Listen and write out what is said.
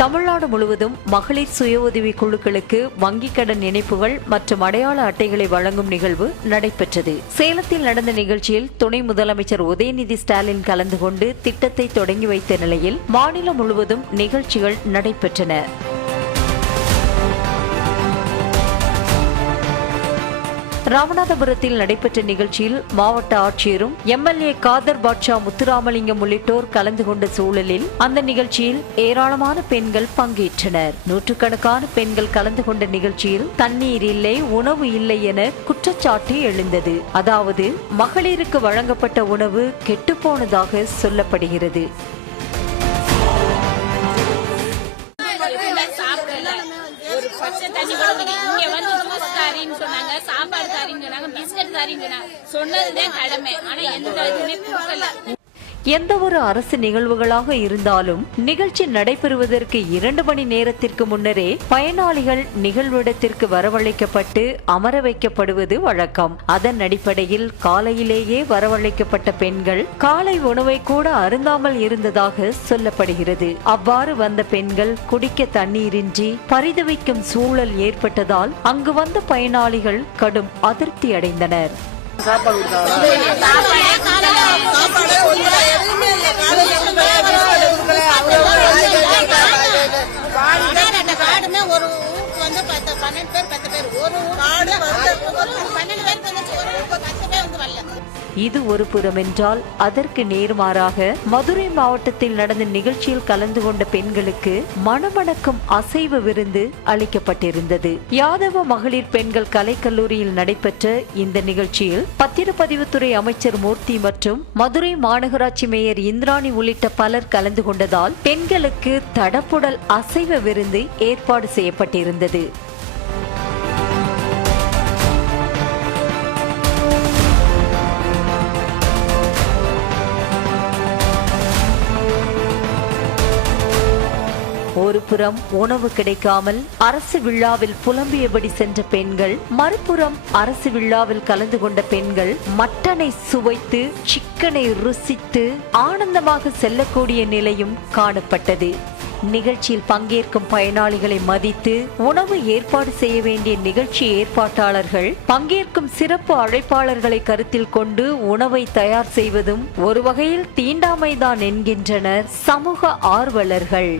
தமிழ்நாடு முழுவதும் மகளிர் சுய உதவி குழுக்களுக்கு வங்கிக் கடன் இணைப்புகள் மற்றும் அடையாள அட்டைகளை வழங்கும் நிகழ்வு நடைபெற்றது. சேலத்தில் நடந்த நிகழ்ச்சியில் துணை முதலமைச்சர் உதயநிதி ஸ்டாலின் கலந்து கொண்டு திட்டத்தை தொடங்கி வைத்த நிலையில் மாநிலம் முழுவதும் நிகழ்ச்சிகள் நடைபெற்றன. ராமநாதபுரத்தில் நடைபெற்ற நிகழ்ச்சியில் மாவட்ட ஆட்சியரும் எம்எல்ஏ காதர் பாட்ஷா முத்துராமலிங்கம் உள்ளிட்டோர் கலந்து கொண்ட சூழலில் அந்த நிகழ்ச்சியில் ஏராளமான பெண்கள் பங்கேற்றனர். நூற்றுக்கணக்கான பெண்கள் கலந்து கொண்ட நிகழ்ச்சியில் தண்ணீர் இல்லை உணவு இல்லை என குற்றச்சாட்டு எழுந்தது. அதாவது மகளிருக்கு வழங்கப்பட்ட உணவு கெட்டுப்போனதாக சொல்லப்படுகிறது. பச்சை தண்ணி கூட இங்க வந்து ஜூஸ் தாரின்னு சொன்னாங்க சாப்பாடு தாரின்னு சொன்னாங்க பிஸ்கட் தாரின்னு சொன்னாங்க சொன்னதுதான் கடமை. ஆனா எந்த இதுவுமே கொடுக்கல. எந்த ஒரு அரசு நிகழ்வுகளாக இருந்தாலும் நிகழ்ச்சி நடைபெறுவதற்கு இரண்டு மணி நேரத்திற்கு முன்னரே பயனாளிகள் நிகழ்விடத்திற்கு வரவழைக்கப்பட்டு அமர வைக்கப்படுவது வழக்கம். அதன் அடிப்படையில் காலையிலேயே வரவழைக்கப்பட்ட பெண்கள் காலை உணவை கூட அருந்தாமல் இருந்ததாக சொல்லப்படுகிறது. அவ்வாறு வந்த பெண்கள் குடிக்க தண்ணீரின்றி பரிதவிக்கும் சூழல் ஏற்பட்டதால் அங்கு வந்த பயனாளிகள் கடும் அதிருப்தி அடைந்தனர் சாப்பாடே கொடுக்கல. ரெண்டு காடுமே ஒரு ஊருக்கு வந்து பத்து பன்னெண்டு பேர் பத்து பேர். ஒரு காடு ஒரு பன்னெண்டு பேர் வந்துச்சு ஒரு ஊருக்கு பத்து பேர் வந்து வரல. இது ஒரு புறம் என்றால் அதற்கு நேர்மாறாக மதுரை மாவட்டத்தில் நடந்த நிகழ்ச்சியில் கலந்து கொண்ட பெண்களுக்கு மணமணக்கும் அசைவு விருந்து அளிக்கப்பட்டிருந்தது. யாதவ மகளிர் பெண்கள் கலைக்கல்லூரியில் நடைபெற்ற இந்த நிகழ்ச்சியில் பத்திரப்பதிவுத்துறை அமைச்சர் மூர்த்தி மற்றும் மதுரை மாநகராட்சி மேயர் இந்திராணி உள்ளிட்ட பலர் கலந்து கொண்டதால் பெண்களுக்கு தடப்புடல் அசைவ விருந்து ஏற்பாடு செய்யப்பட்டிருந்தது. ஒரு புறம் உணவு கிடைக்காமல் அரசு விழாவில் புலம்பியபடி சென்ற பெண்கள் மறுபுறம் அரசு விழாவில் கலந்து கொண்ட பெண்கள் மட்டனை சுவைத்து சிக்கனை ருசித்து ஆனந்தமாக செல்லக்கூடிய நிலையும் காணப்பட்டது. நிகழ்ச்சியில் பங்கேற்கும் பயனாளிகளை மதித்து உணவு ஏற்பாடு செய்ய வேண்டிய நிகழ்ச்சி ஏற்பாட்டாளர்கள் பங்கேற்கும் சிறப்பு அழைப்பாளர்களை கருத்தில் கொண்டு உணவை தயார் செய்வதும் ஒரு வகையில் தீண்டாமைதான் என்கின்றனர் சமூக ஆர்வலர்கள்.